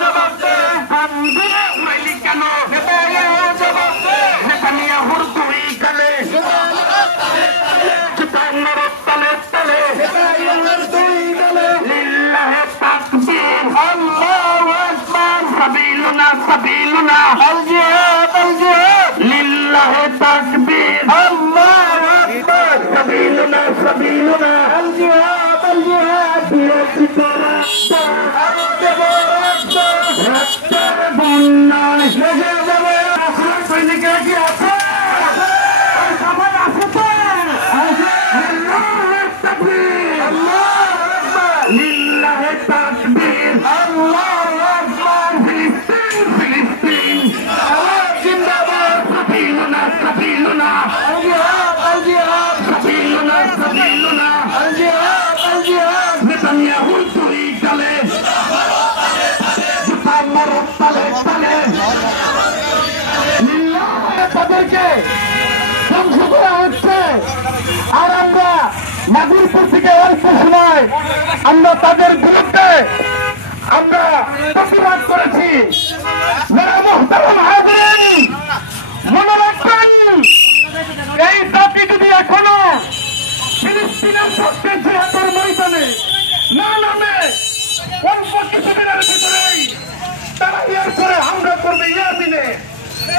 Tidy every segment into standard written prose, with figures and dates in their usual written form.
জবাব দে বন্ধুরা মালিক কেন জবাব দে নেতানিয়াহুর দুই কালে চিতাঙ্গের তলে তলে লিল্লাহে তাকবীর আল্লাহু আকবার সাবিলুনা সাবিলুনা আল জিহাদ লিল্লাহে তাকবীর আল্লাহু আকবার সাবিলুনা সাবিলুনা আল জিহাদ বিরোধিতারা রক্তের বন্যায় সেজে যাবে আপনার সৈনিকরা কি আছে সবাই আছে তো লিল্লাহে তাকবীর আল্লাহু আকবার লিল্লাহে তাকবীর আল্লাহু আকবার ফিলিস্তিন ফিলিস্তিন আওয়াজ জিন্দাবাদ সাবিলুনা সাবিলুনা আল জিহাদ সাবিলুনা সাবিলুনা আল জিহাদ নেতানিয়াহু দুই কালে তাদেরকে ধ্বংস করা হচ্ছে আর আমরা নাগরিকপুর থেকে অল্প সময় আমরা তাদের বিরুদ্ধে আমরা প্রতিবাদ করেছি। মনে রাখবেন এই জাতি যদি এখনো ফিলিস্তিনের পক্ষে জিহাদের ময়দানে না নামে অল্প কিছুদিনের ভিতরেই তারা ইয়ার করে হামলা করবে ইয়ামিনে,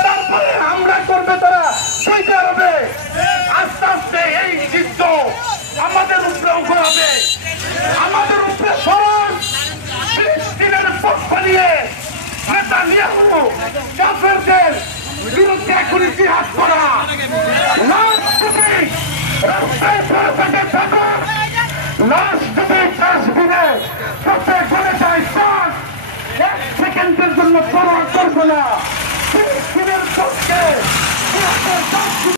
তারপরে হামলা করবে তারা সৌদি আরবে। আস্তে আস্তে এই যুদ্ধ আমাদের উপরেও হবে, আমাদের উপরে সরল ফিলিস্তিনের পক্ষ নিয়ে নেতানিয়াহু কাফেরদের বিরুদ্ধে এখনই জিহাদ করা। লাশ যদি রাস্তায় পড়ে থাকে থাকো, লাশ যদি কাশ্মীরে পথে চলে যায় শ্বাস এক সেকেন্ডের জন্য পরোয়া করবে না। ফিলিস্তিনের পক্ষে